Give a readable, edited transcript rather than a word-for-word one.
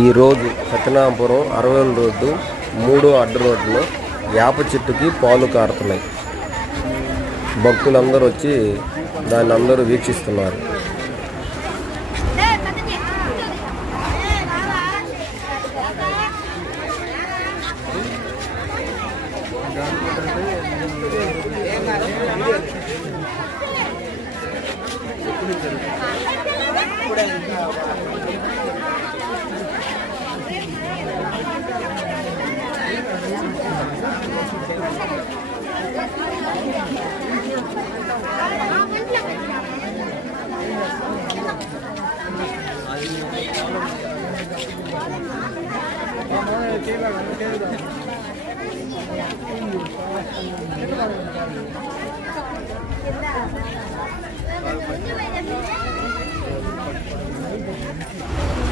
ఈరోజు సత్యనారాయణపురం 60 రోడ్డు 3 అడ్డు రోడ్డులో వేప చెట్టుకి పాలు కారుతున్నాయి. భక్తులందరూ వచ్చి దాన్ని అందరూ వీక్షిస్తున్నారు.